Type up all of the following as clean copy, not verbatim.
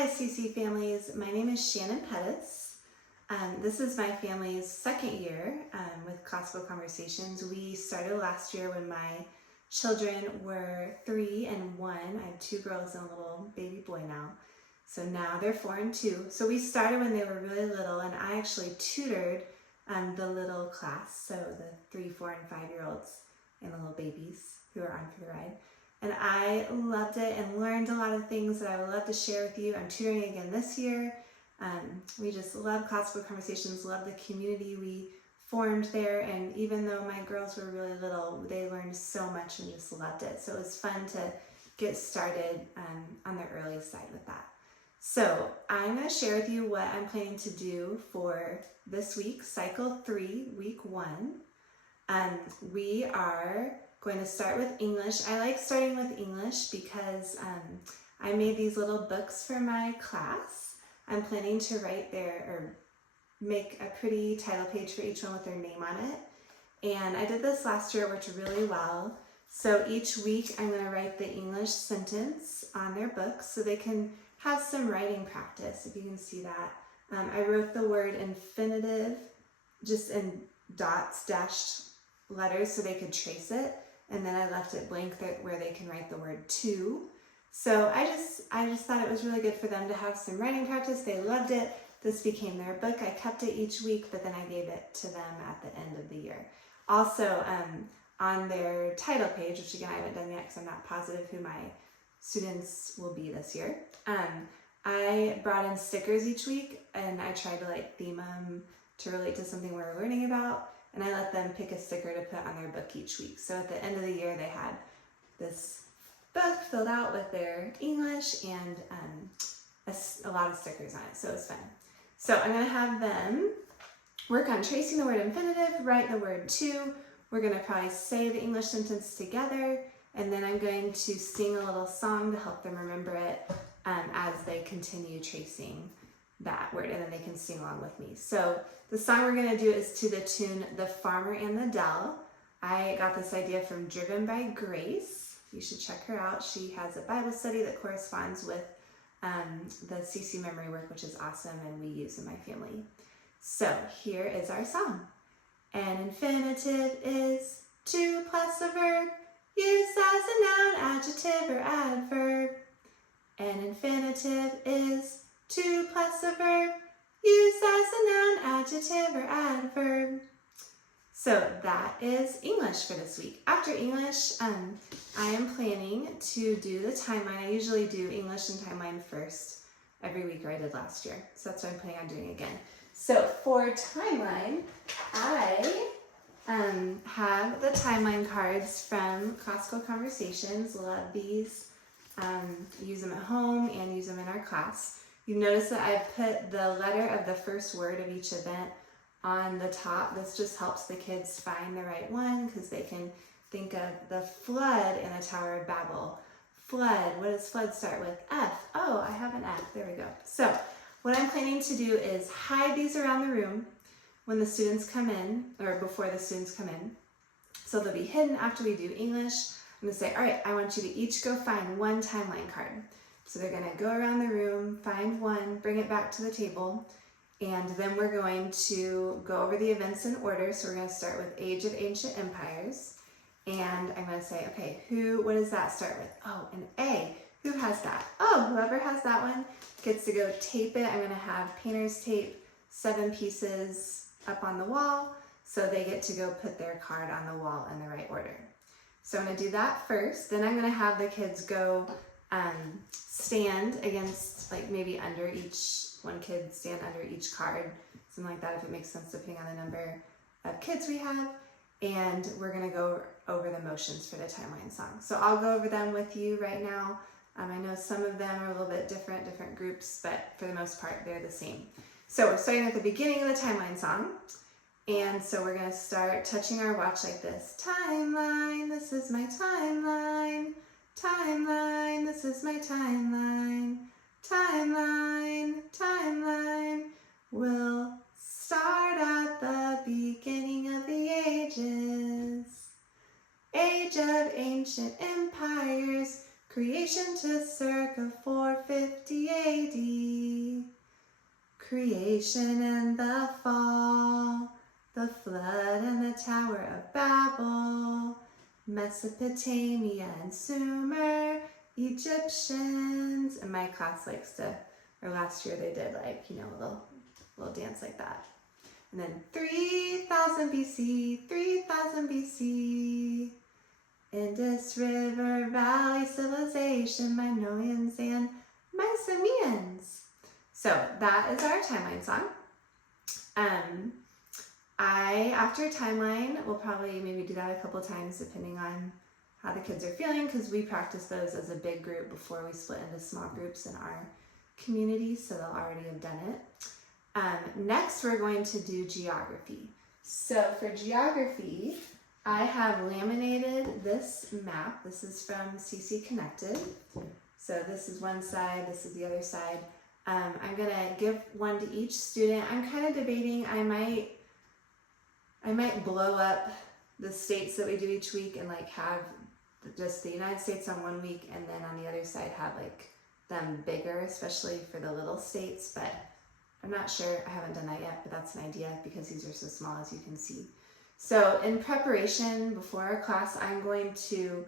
Hi CC families, my name is Shannon Pettis. This is my family's second year with Classical Conversations. We started last year when my children were 3 and 1. I have 2 girls and a little baby boy now. So now they're 4 and 2. So we started when they were really little, and I actually tutored the little class, so the 3, 4, and 5-year-olds and the little babies who are on for the ride. And I loved it and learned a lot of things that I would love to share with you. I'm tutoring again this year. We just love Classical Conversations, love the community we formed there. And even though my girls were really little, they learned so much and just loved it. So it was fun to get started on the early side with that. So I'm going to share with you what I'm planning to do for this week, Cycle 3, Week 1. We are going to start with English. I like starting with English because I made these little books for my class. I'm planning to write or make a pretty title page for each one with their name on it. And I did this last year, it worked really well. So each week I'm going to write the English sentence on their books so they can have some writing practice, if you can see that. I wrote the word infinitive just in dots, dashed letters so they could trace it. And then I left it blank where they can write the word to. So I just thought it was really good for them to have some writing practice. They loved it. This became their book. I kept it each week, but then I gave it to them at the end of the year. Also, on their title page, which again I haven't done yet because I'm not positive who my students will be this year, I brought in stickers each week, and I tried to theme them to relate to something we're learning about. And I let them pick a sticker to put on their book each week. So at the end of the year, they had this book filled out with their English and a lot of stickers on it. So it was fun. So I'm going to have them work on tracing the word infinitive, write the word to. We're going to probably say the English sentence together. And then I'm going to sing a little song to help them remember it as they continue tracing that word, and then they can sing along with me. So the song we're going to do is to the tune The Farmer and the Dell. I got this idea from Driven by Grace. You should check her out. She has a Bible study that corresponds with the CC memory work, which is awesome, and we use in my family. So here is our song. An infinitive is to plus a verb used as a noun, adjective, or adverb. An infinitive is to plus a verb used as a noun, adjective, or adverb. So that is English for this week. After English, I am planning to do the timeline. I usually do English and timeline first every week, or I did last year. So that's what I'm planning on doing again. So for timeline, I have the timeline cards from Classical Conversations. Love these. Use them at home and use them in our class. You notice that I've put the letter of the first word of each event on the top. This just helps the kids find the right one because they can think of the flood in the Tower of Babel. Flood, what does flood start with? F. Oh, I have an F. There we go. So what I'm planning to do is hide these around the room when the students come in, or before the students come in. So they'll be hidden after we do English. I'm going to say, all right, I want you to each go find one timeline card. So they're going to go around the room, find one, bring it back to the table, and then we're going to go over the events in order. So we're going to start with Age of Ancient Empires, and I'm going to say, okay, what does that start with? Oh, an A. Who has that? Oh, whoever has that one gets to go tape it. I'm going to have painter's tape 7 pieces up on the wall, so they get to go put their card on the wall in the right order. So I'm going to do that first. Then I'm going to have the kids go stand against, maybe under each, one kid stand under each card, something like that, if it makes sense depending on the number of kids we have. And we're going to go over the motions for the timeline song. So I'll go over them with you right now. I know some of them are a little bit different groups, but for the most part, they're the same. So we're starting at the beginning of the timeline song. And so we're going to start touching our watch like this. Timeline, this is my timeline. Timeline, this is my timeline. Timeline, timeline. We'll start at the beginning of the ages. Age of ancient empires, creation to circa 450 AD. Creation and the fall, the flood and the Tower of Babel, Mesopotamia and Sumer, Egyptians. And my class likes to, or last year they did like, you know, a little dance like that. And then 3000 BC, 3000 BC, Indus River Valley Civilization, Minoans and Mycenaeans. So that is our timeline song. After timeline, we'll probably maybe do that a couple times depending on how the kids are feeling, because we practice those as a big group before we split into small groups in our community, so they'll already have done it. Next, we're going to do geography. So for geography, I have laminated this map. This is from CC Connected. So this is one side, this is the other side. I'm gonna give one to each student. I'm kind of debating, I might blow up the states that we do each week and like have just the United States on one week, and then on the other side have like them bigger, especially for the little states, but I'm not sure. I haven't done that yet, but that's an idea because these are so small, as you can see. So in preparation before our class, I'm going to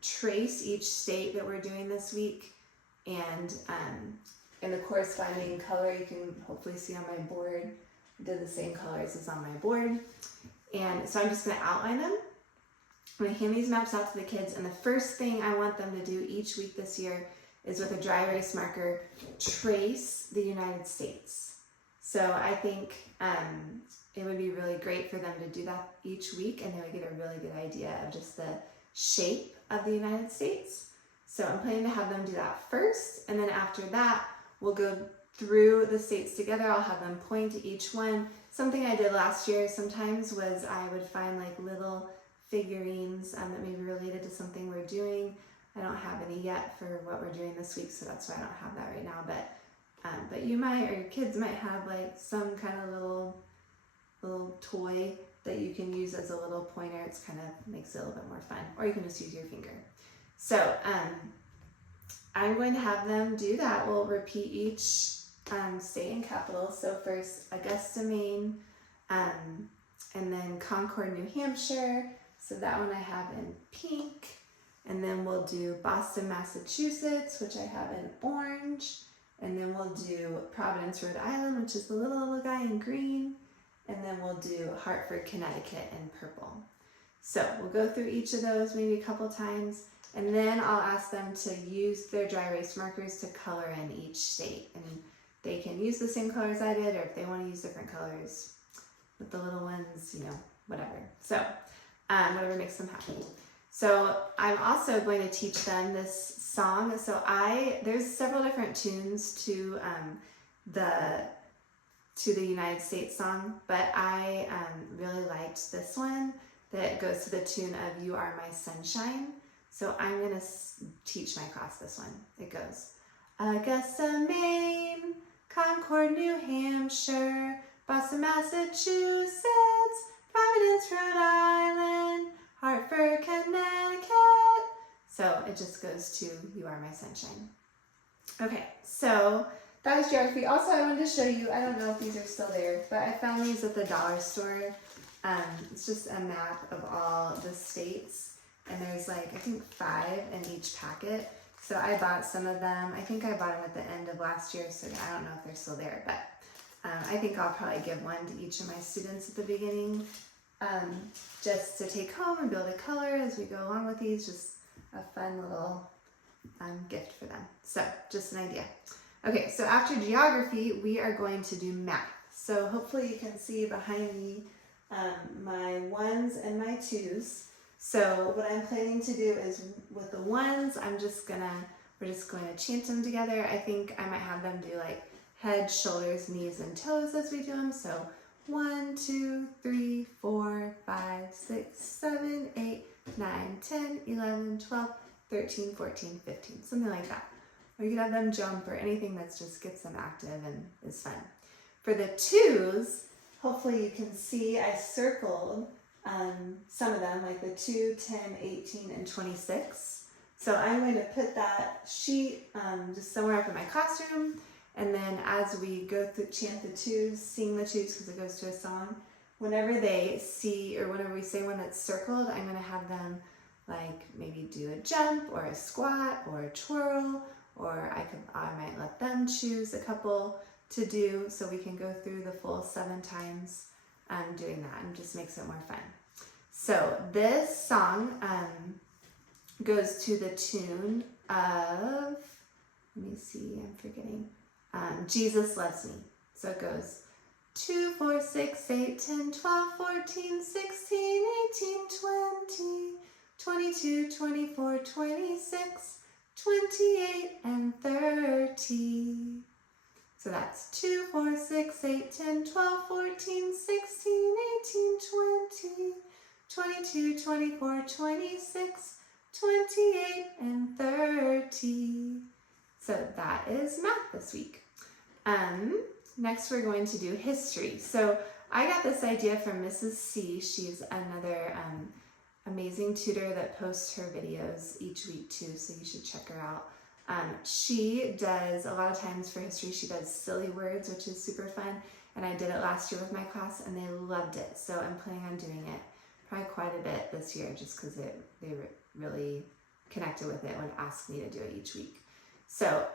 trace each state that we're doing this week, and in the corresponding color, you can hopefully see on my board, I did the same colors as on my board. And so I'm just gonna outline them. I'm gonna hand these maps out to the kids, and the first thing I want them to do each week this year is, with a dry erase marker, trace the United States. So I think it would be really great for them to do that each week, and they would get a really good idea of just the shape of the United States. So I'm planning to have them do that first, and then after that, we'll go through the states together. I'll have them point to each one. Something I did last year sometimes was I would find like little figurines that maybe related to something we're doing. I don't have any yet for what we're doing this week, so that's why I don't have that right now. But you might, or your kids might have like some kind of little toy that you can use as a little pointer. It's kind of makes it a little bit more fun, or you can just use your finger. So I'm going to have them do that. We'll repeat each state in capitals. So first, Augusta, Maine, and then Concord, New Hampshire. So that one I have in pink. And then we'll do Boston, Massachusetts, which I have in orange. And then we'll do Providence, Rhode Island, which is the little guy in green. And then we'll do Hartford, Connecticut in purple. So we'll go through each of those maybe a couple times. And then I'll ask them to use their dry erase markers to color in each state. And they can use the same colors I did, or if they want to use different colors with the little ones, you know, whatever. So whatever makes them happy. So I'm also going to teach them this song. So there's several different tunes to the United States song, but I really liked this one that goes to the tune of You Are My Sunshine. So I'm going to teach my class this one. It goes, Augusta, Maine, Concord, New Hampshire, Boston, Massachusetts, Providence, Rhode Island, Hartford, Connecticut. So it just goes to You Are My Sunshine. Okay, so that was geography. Also, I wanted to show you, I don't know if these are still there, but I found these at the dollar store. It's just a map of all the states. And there's like, I think 5 in each packet. So I bought some of them. I think I bought them at the end of last year, so I don't know if they're still there, but I think I'll probably give one to each of my students at the beginning, just to take home and be able to color as we go along with these. Just a fun little gift for them. So just an idea. Okay, so after geography, we are going to do math. So hopefully you can see behind me my 1s and my 2s. So what I'm planning to do is, with the 1s, we're just going to chant them together. I think I might have them do like head, shoulders, knees, and toes as we do them. So 1, 2, 3, 4, 5, 6, 7, 8, 9, 10, 11, 12, 13, 14, 15, something like that. Or you could have them jump, or anything that just gets them active and is fun. For the 2s, hopefully you can see I circled some of them, like the 2, 10, 18, and 26. So I'm going to put that sheet just somewhere up in my classroom, And then as we go through, chant the twos, sing the twos because it goes to a song, whenever they see, or whenever we say one that's circled, I'm going to have them like maybe do a jump or a squat or a twirl, or I might let them choose a couple to do so we can go through the full 7 times doing that, and just makes it more fun. So this song goes to the tune of, let me see, I'm forgetting, Jesus Loves Me. So it goes 2, 4, 6, 8, 10, 12, 14, 16, 18, 20, 22, 24, 26, 28, and 30. So that's 2, 4, 6, 8, 10, 12, 14, 16, 18, 20, 22, 24, 26, 28, and 30. So that is math this week. Next we're going to do history. So I got this idea from Mrs. C. She's another amazing tutor that posts her videos each week too, so you should check her out. She does, a lot of times for history, she does silly words, which is super fun. And I did it last year with my class and they loved it. So I'm planning on doing it probably quite a bit this year just because they really connected with it and would ask me to do it each week. So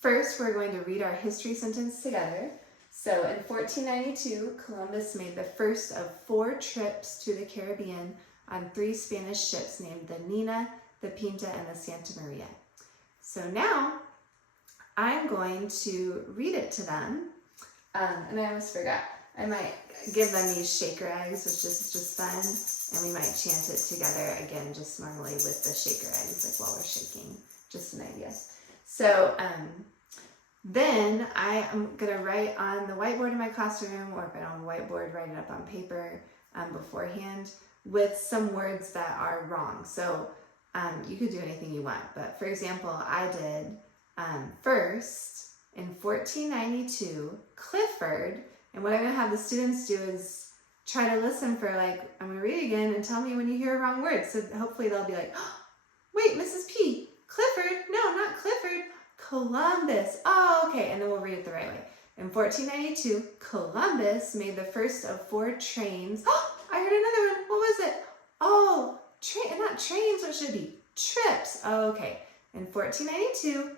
first we're going to read our history sentence together. So in 1492, Columbus made the first of 4 trips to the Caribbean on 3 Spanish ships named the Nina, the Pinta, and the Santa Maria. So now I'm going to read it to them. And I almost forgot. I might give them these shaker eggs, which is just fun. And we might chant it together again, just normally with the shaker eggs, like while we're shaking. Just an idea. So then I am going to write on the whiteboard in my classroom, or if I don't have a whiteboard, write it up on paper beforehand with some words that are wrong. So you could do anything you want. But for example, I did first in 1492, Clifford. And what I'm going to have the students do is try to listen for I'm going to read it again and tell me when you hear a wrong word. So hopefully they'll be like, oh, wait, Mrs. P, Clifford? No, not Clifford. Columbus. Oh, okay. And then we'll read it the right way. In 1492, Columbus made the first of 4 trains. Oh, I heard another one. What was it? Oh, not trains, what should it be? Trips. Oh, okay. In 1492, in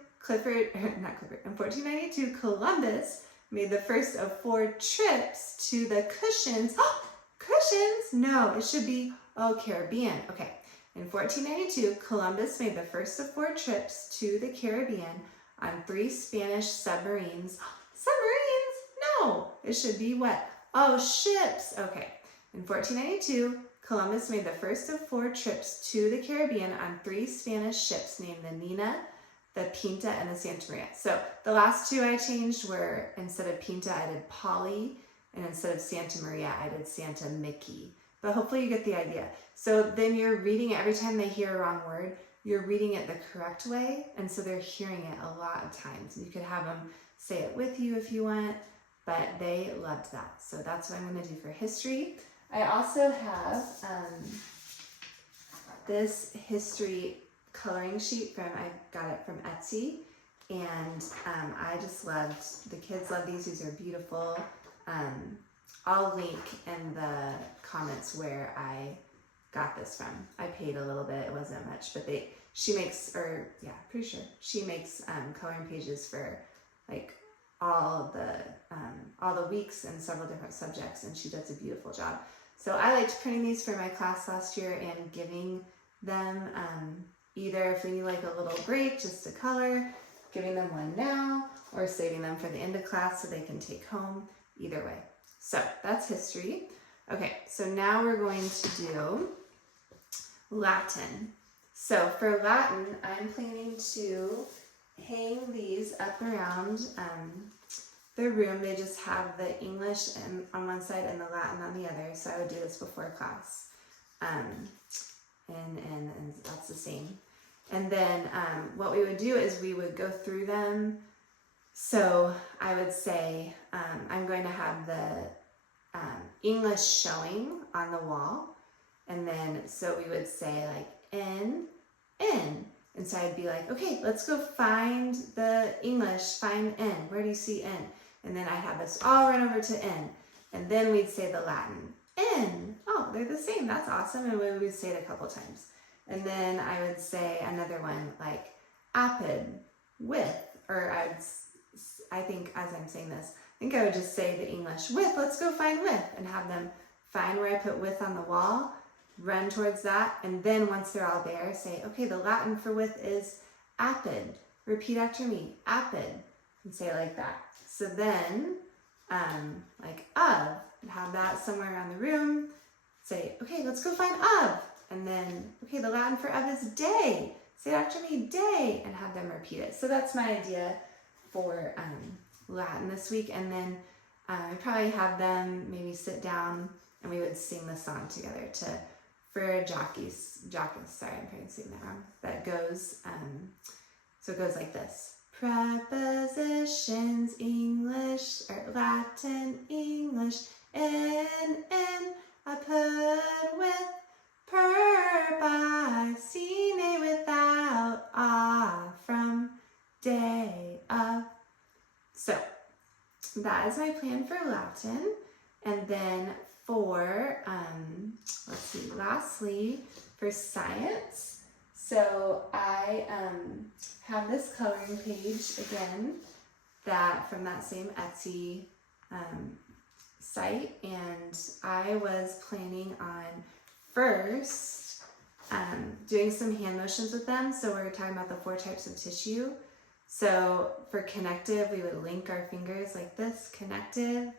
1492, Columbus made the first of 4 trips to the Cushions. Oh, Cushions? No, it should be, Caribbean. Okay. In 1492, Columbus made the first of 4 trips to the Caribbean on 3 Spanish submarines. Submarines? No, it should be what? Oh, ships. Okay. In 1492, Columbus made the first of 4 trips to the Caribbean on 3 Spanish ships named the Nina, the Pinta, and the Santa Maria. So the last 2 I changed were, instead of Pinta, I did Polly, and instead of Santa Maria, I did Santa Mickey. But hopefully you get the idea. So then you're reading it, every time they hear a wrong word, you're reading it the correct way, and so they're hearing it a lot of times. You could have them say it with you if you want, but they loved that. So that's what I'm going to do for history. I also have this history coloring sheet I got it from Etsy, and I just loved, the kids love these. These are beautiful. I'll link in the comments where I got this from. I paid a little bit, it wasn't much, but she makes coloring pages for all the weeks and several different subjects, and she does a beautiful job. So I liked printing these for my class last year and giving them either if we need a little break just to color, giving them one now, or saving them for the end of class so they can take home. Either way. So that's history. Okay, so now we're going to do Latin. So for Latin, I'm planning to hang these up around the room. They just have the English on one side and the Latin on the other. So I would do this before class. And that's the same. And then what we would do is we would go through them. So I would say, I'm going to have the English showing on the wall. And then, so we would say in, And so I'd be like, okay, let's go find the English, find N. Where do you see N? And then I'd have us all run over to N. And then we'd say the Latin, N. Oh, they're the same. That's awesome. And we would say it a couple times. And then I would say another one like apid, with, or I think as I'm saying this, I think I would just say the English with, let's go find with, and have them find where I put with on the wall, run towards that, and then once they're all there, say, okay, the Latin for with is apid. Repeat after me, apid, and say it like that. So then, like of, have that somewhere around the room, say, okay, let's go find of, and then, okay, the Latin for of is day. Say it after me, day, and have them repeat it. So that's my idea for Latin this week. And then I'd probably have them maybe sit down and we would sing the song together for jockeys, sorry, I'm probably saying that wrong. That goes, so it goes like this. Prepositions, English, or Latin, English, in, I put with, per, by, sine, without, from, day, of. So that is my plan for Latin. And then for, let's see, lastly, for science. So I have this coloring page again, that from that same Etsy site, and I was planning on first doing some hand motions with them. So we're talking about the 4 types of tissue. So for connective, we would link our fingers like this, connective.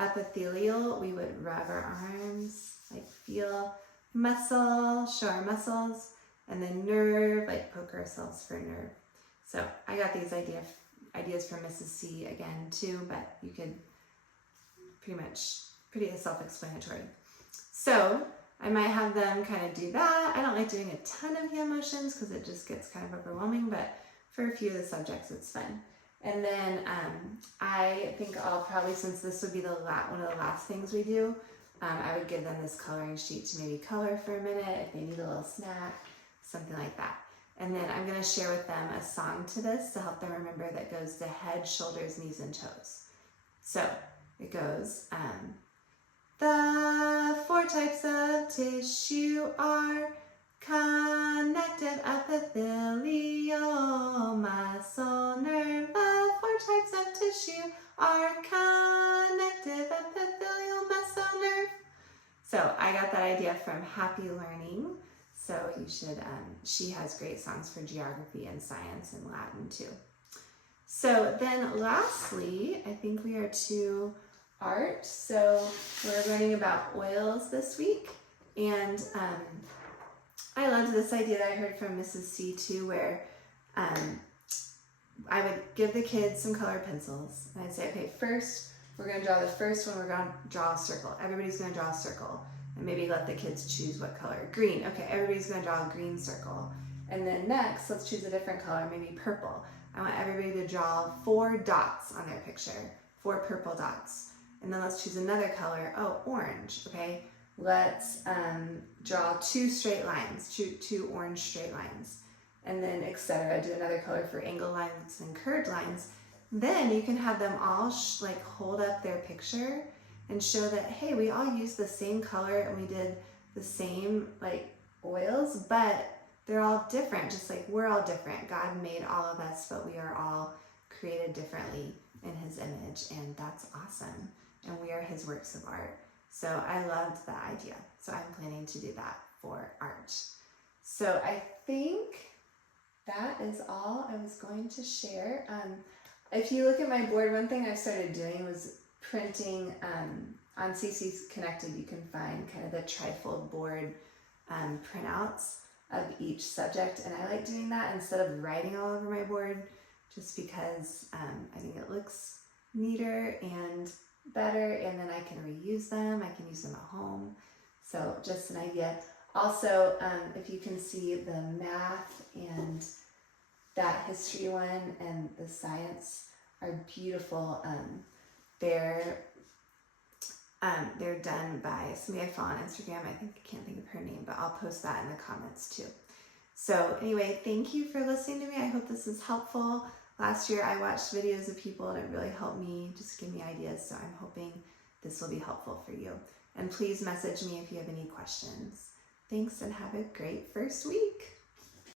Epithelial, we would rub our arms, like feel muscle, show our muscles, and then nerve, like poke ourselves for nerve. So I got these ideas from Mrs. C again too, but you could pretty self-explanatory. So I might have them kind of do that. I don't like doing a ton of hand motions because it just gets kind of overwhelming, but for a few of the subjects it's fun. And then I think I'll probably, since this would be one of the last things we do, I would give them this coloring sheet to maybe color for a minute if they need a little snack, something like that. And then I'm going to share with them a song to this to help them remember, that goes to head, shoulders, knees, and toes. So it goes, the 4 types of tissue are connective, epithelial, muscle, nerve. The 4 types of tissue are connective, epithelial, muscle, nerve. So I got that idea from Happy Learning. So you should, she has great songs for geography and science and Latin too. So then lastly, I think we are to art. So we're learning about oils this week. And I loved this idea that I heard from Mrs. C too, where I would give the kids some colored pencils. And I'd say, okay, first we're going to draw the first one, we're going to draw a circle. Everybody's going to draw a circle. And maybe let the kids choose what color. Green. Okay, everybody's going to draw a green circle. And then next, let's choose a different color, maybe purple. I want everybody to draw 4 dots on their picture, 4 purple dots. And then let's choose another color. Oh, orange. Okay, let's draw 2 straight lines, 2 orange straight lines. And then etc. Do another color for angle lines and curved lines. Then you can have them all hold up their picture and show that, hey, we all used the same color and we did the same oils, but they're all different, just like we're all different. God made all of us, but we are all created differently in his image, and that's awesome. And we are his works of art. So I loved that idea. So I'm planning to do that for art. So I think that is all I was going to share. If you look at my board, one thing I started doing was printing on CC's Connected. You can find kind of the Trifold board printouts of each subject, and I like doing that instead of writing all over my board, just because I think it looks neater and better, and then I can reuse them. I can use them at home. So just an idea. Also, if you can see the math and that history one and the science are beautiful. They're done by somebody I follow on Instagram. I can't think of her name, but I'll post that in the comments too. So anyway, thank you for listening to me. I hope this is helpful. Last year I watched videos of people and it really helped me, just give me ideas. So I'm hoping this will be helpful for you. And please message me if you have any questions. Thanks and have a great first week.